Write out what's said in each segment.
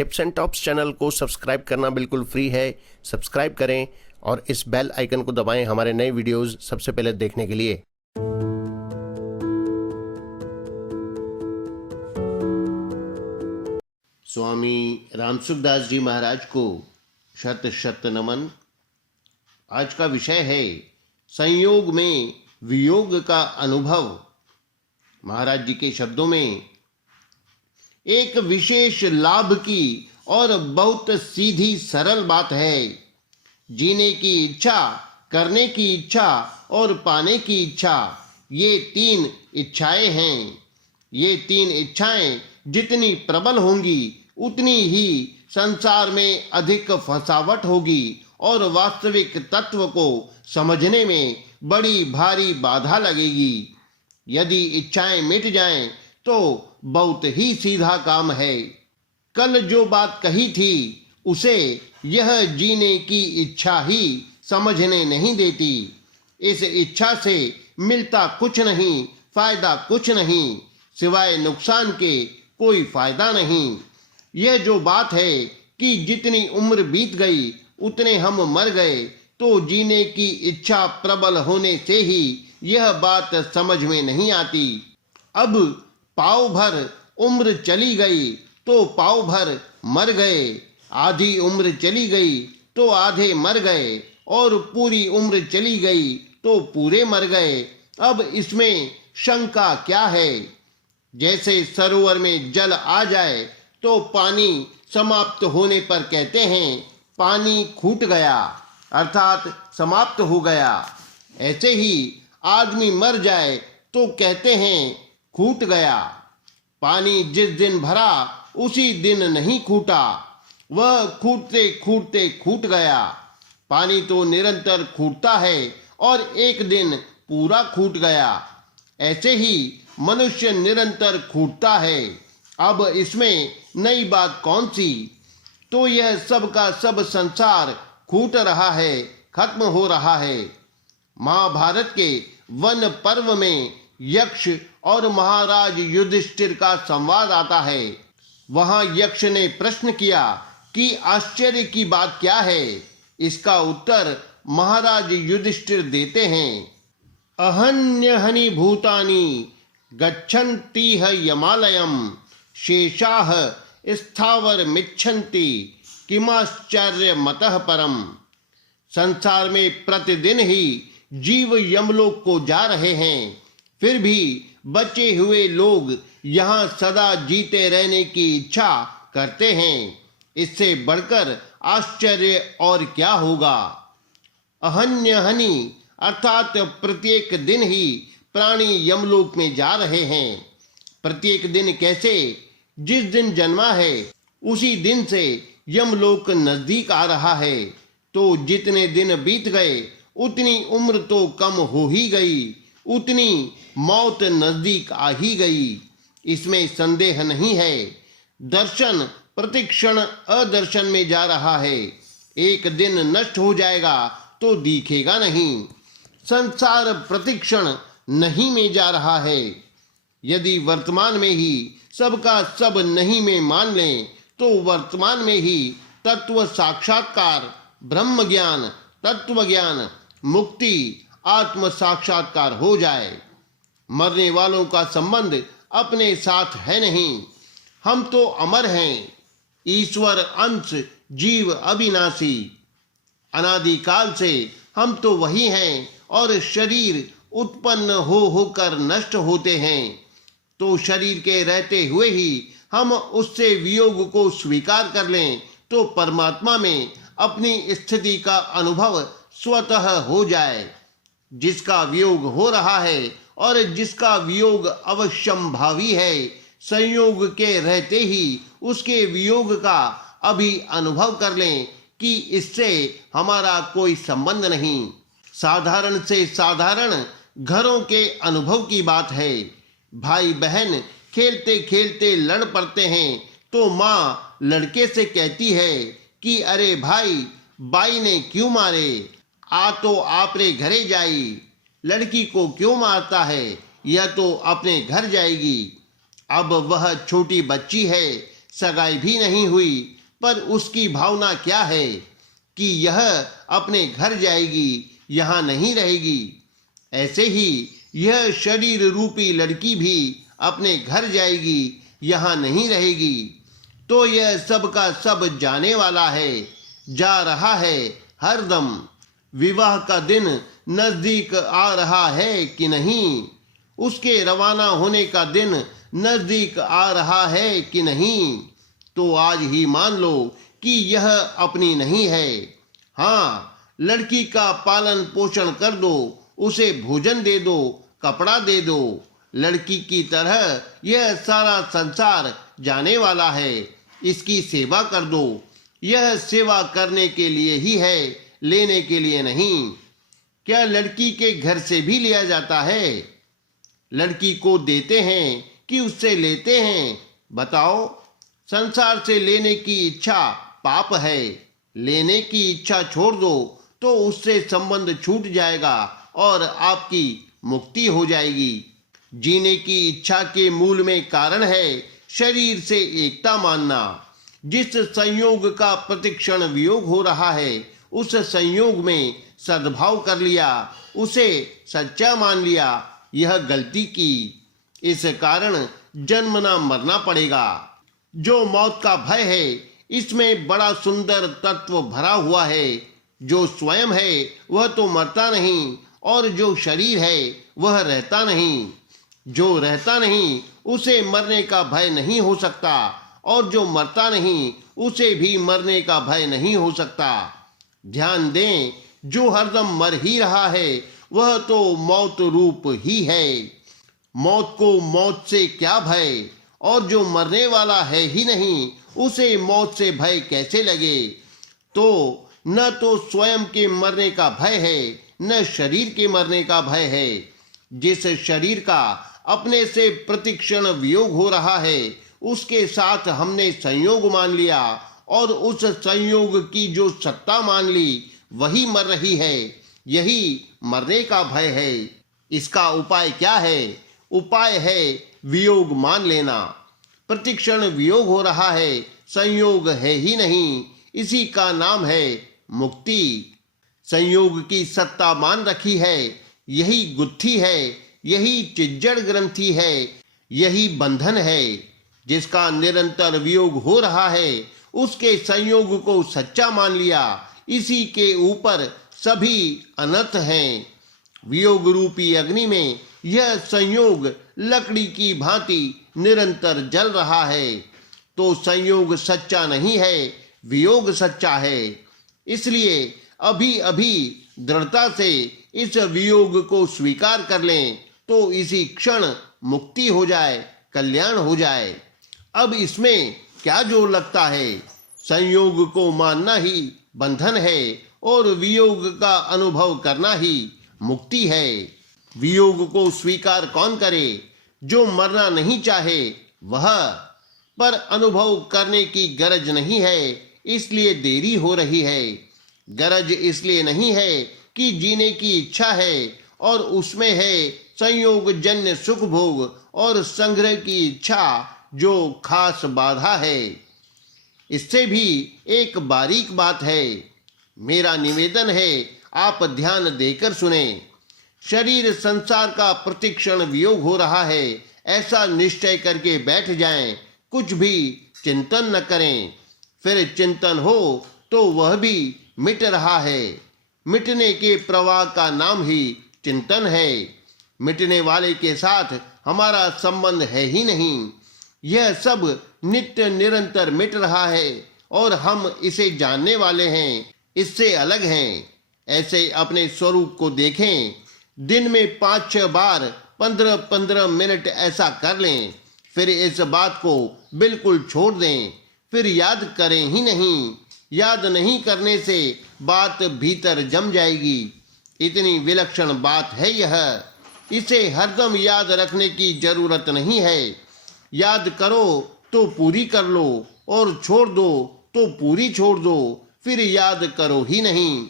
Tips and tops channel को subscribe करना बिल्कुल फ्री है। सब्सक्राइब करें और इस बेल आइकन को दबाएं हमारे नए वीडियोस सबसे पहले देखने के लिए। स्वामी रामसुखदास जी महाराज को शत शत नमन। आज का विषय है संयोग में वियोग का अनुभव। महाराज जी के शब्दों में, एक विशेष लाभ की और बहुत सीधी सरल बात है। जीने की इच्छा, करने की इच्छा और पाने की इच्छा, ये तीन इच्छाएं हैं। ये तीन इच्छाएं जितनी प्रबल होंगी उतनी ही संसार में अधिक फंसावट होगी और वास्तविक तत्व को समझने में बड़ी भारी बाधा लगेगी। यदि इच्छाएं मिट जाएं तो बहुत ही सीधा काम है। कल जो बात कही थी उसे यह जीने की इच्छा ही समझने नहीं देती। इस इच्छा से मिलता कुछ नहीं, फायदा कुछ नहीं, सिवाय नुकसान के कोई फायदा नहीं। यह जो बात है कि जितनी उम्र बीत गई उतने हम मर गए, तो जीने की इच्छा प्रबल होने से ही यह बात समझ में नहीं आती। अब पाव भर उम्र चली गई तो पाव भर मर गए, आधी उम्र चली गई तो आधे मर गए और पूरी उम्र चली गई तो पूरे मर गए। अब इसमें शंका क्या है? जैसे सरोवर में जल आ जाए तो पानी समाप्त होने पर कहते हैं पानी खूट गया, अर्थात समाप्त हो गया। ऐसे ही आदमी मर जाए तो कहते हैं खूट गया। पानी जिस दिन भरा उसी दिन नहीं खूटा, वह खूटते खूटते खूट गया। पानी तो निरंतर खूटता है और एक दिन पूरा खूट गया। ऐसे ही मनुष्य निरंतर खूटता है। अब इसमें नई बात कौन सी? तो यह सब का सब संसार खूट रहा है, खत्म हो रहा है। महाभारत के वन पर्व में यक्ष और महाराज युधिष्ठिर का संवाद आता है। वहां यक्ष ने प्रश्न किया कि आश्चर्य की बात क्या है? इसका उत्तर महाराज युधिष्ठिर देते हैं, अहन्यहनि भूतानि गच्छन्तीह यमालयम शेषाः स्थावर मिच्छन्ति किमाश्चर्य मतः परम। संसार में प्रतिदिन ही जीव यमलोक को जा रहे हैं, फिर भी बचे हुए लोग यहाँ सदा जीते रहने की इच्छा करते हैं। इससे बढ़कर आश्चर्य और क्या होगा? अहन्यहनि अर्थात प्रत्येक दिन ही प्राणी यमलोक में जा रहे हैं। प्रत्येक दिन कैसे? जिस दिन जन्मा है उसी दिन से यमलोक नजदीक आ रहा है। तो जितने दिन बीत गए उतनी उम्र तो कम हो ही गई, उतनी मौत नजदीक आ ही गई। इसमें संदेह नहीं है। दर्शन प्रतिक्षण अदर्शन में जा रहा है। एक दिन नष्ट हो जाएगा तो दिखेगा नहीं। संसार प्रतिक्षण नहीं में जा रहा है। यदि वर्तमान में ही सबका सब नहीं में मान लें तो वर्तमान में ही तत्व साक्षात्कार, ब्रह्म ज्ञान, तत्व ज्ञान, मुक्ति, आत्म साक्षात्कार हो जाए। मरने वालों का संबंध अपने साथ है नहीं। हम तो अमर हैं। ईश्वर अंश, जीव अविनाशी। अनादिकाल से हम तो वही हैं और शरीर उत्पन्न होकर नष्ट होते हैं। तो शरीर के रहते हुए ही हम उससे वियोग को स्वीकार कर लें तो परमात्मा में अपनी स्थिति का अनुभव स्वतः हो जाए। जिसका वियोग हो रहा है और जिसका वियोग अवश्यंभावी है, संयोग के रहते ही उसके वियोग का अभी अनुभव कर लें कि इससे हमारा कोई संबंध नहीं। साधारण से साधारण घरों के अनुभव की बात है। भाई बहन खेलते खेलते लड़ पड़ते हैं तो माँ लड़के से कहती है कि अरे भाई, बाई ने क्यों मारे? आ तो आपरे घरे जाई। लड़की को क्यों मारता है? यह तो अपने घर जाएगी। अब वह छोटी बच्ची है, सगाई भी नहीं हुई, पर उसकी भावना क्या है कि यह अपने घर जाएगी, यहाँ नहीं रहेगी। ऐसे ही यह शरीर रूपी लड़की भी अपने घर जाएगी, यहाँ नहीं रहेगी। तो यह सब का सब जाने वाला है, जा रहा है हरदम। विवाह का दिन नजदीक आ रहा है कि नहीं, उसके रवाना होने का दिन नजदीक आ रहा है कि नहीं, तो आज ही मान लो कि यह अपनी नहीं है। हाँ, लड़की का पालन पोषण कर दो, उसे भोजन दे दो, कपड़ा दे दो। लड़की की तरह यह सारा संसार जाने वाला है, इसकी सेवा कर दो। यह सेवा करने के लिए ही है, लेने के लिए नहीं। क्या लड़की के घर से भी लिया जाता है? लड़की को देते हैं कि उससे लेते हैं? बताओ। संसार से लेने की इच्छा पाप है, लेने की इच्छा छोड़ दो तो उससे संबंध छूट जाएगा और आपकी मुक्ति हो जाएगी। जीने की इच्छा के मूल में कारण है शरीर से एकता मानना। जिस संयोग का प्रतिक्षण वियोग हो रहा है, उस संयोग में सद्भाव कर लिया, उसे सच्चा मान लिया, यह गलती की। इस कारण जन्मना मरना पड़ेगा। जो मौत का भय है, इसमें बड़ा सुंदर तत्व भरा हुआ है। जो स्वयं है वह तो मरता नहीं, और जो शरीर है वह रहता नहीं। जो रहता नहीं उसे मरने का भय नहीं हो सकता, और जो मरता नहीं उसे भी मरने का भय नहीं हो सकता। ध्यान दें, जो हरदम मर ही रहा है वह तो मौत रूप ही है। मौत को मौत से क्या भय, और जो मरने वाला है ही नहीं उसे मौत से भय कैसे लगे। तो न तो स्वयं के मरने का भय है, न शरीर के मरने का भय है। जिस शरीर का अपने से प्रतिक्षण वियोग हो रहा है, उसके साथ हमने संयोग मान लिया, और उस संयोग की जो सत्ता मान ली वही मर रही है। यही मरने का भय है। इसका उपाय क्या है? उपाय है वियोग मान लेना। प्रतिक्षण वियोग हो रहा है, संयोग है ही नहीं, इसी का नाम है मुक्ति। संयोग की सत्ता मान रखी है, यही गुत्थी है, यही चिज्जड़ ग्रंथि है, यही बंधन है। जिसका निरंतर वियोग हो रहा है, उसके संयोग को सच्चा मान लिया, इसी के ऊपर सभी अनर्थ हैं। वियोग रूपी अग्नि में यह संयोग लकड़ी की भांति निरंतर जल रहा है। तो संयोग सच्चा नहीं है, वियोग सच्चा है। इसलिए अभी अभी दृढ़ता से इस वियोग को स्वीकार कर लें, तो इसी क्षण मुक्ति हो जाए, कल्याण हो जाए। अब इसमें क्या जोर लगता है? संयोग को मानना ही बंधन है, और वियोग का अनुभव करना ही मुक्ति है। वियोग को स्वीकार कौन करे? जो मरना नहीं चाहे वह। पर अनुभव करने की गरज नहीं है, इसलिए देरी हो रही है। गरज इसलिए नहीं है कि जीने की इच्छा है, और उसमें है संयोग जन्य सुख भोग और संग्रह की इच्छा, जो खास बाधा है। इससे भी एक बारीक बात है। मेरा निवेदन है, आप ध्यान देकर सुने। शरीर संसार का प्रतिक्षण वियोग हो रहा है, ऐसा निश्चय करके बैठ जाएं, कुछ भी चिंतन न करें। फिर चिंतन हो तो वह भी मिट रहा है। मिटने के प्रवाह का नाम ही चिंतन है। मिटने वाले के साथ हमारा संबंध है ही नहीं। यह सब नित्य निरंतर मिट रहा है, और हम इसे जानने वाले हैं, इससे अलग हैं। ऐसे अपने स्वरूप को देखें। दिन में 5-6 बार 15-15 मिनट ऐसा कर लें, फिर इस बात को बिल्कुल छोड़ दें। फिर याद करें ही नहीं। याद नहीं करने से बात भीतर जम जाएगी। इतनी विलक्षण बात है यह। इसे हरदम याद रखने की जरूरत नहीं है। याद करो तो पूरी कर लो, और छोड़ दो तो पूरी छोड़ दो, फिर याद करो ही नहीं।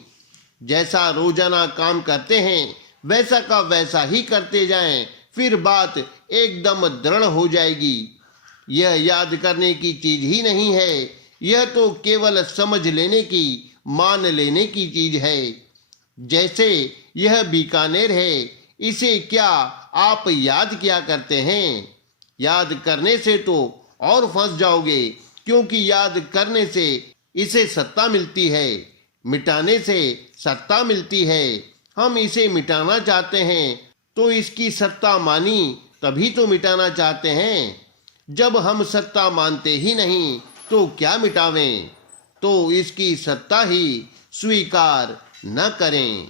जैसा रोजाना काम करते हैं वैसा का वैसा ही करते जाएं, फिर बात एकदम दृढ़ हो जाएगी। यह याद करने की चीज ही नहीं है, यह तो केवल समझ लेने की, मान लेने की चीज है। जैसे यह बीकानेर है, इसे क्या आप याद किया करते हैं? याद करने से तो और फंस जाओगे, क्योंकि याद करने से इसे सत्ता मिलती है, मिटाने से सत्ता मिलती है। हम इसे मिटाना चाहते हैं तो इसकी सत्ता मानी, तभी तो मिटाना चाहते हैं। जब हम सत्ता मानते ही नहीं तो क्या मिटावें? तो इसकी सत्ता ही स्वीकार न करें।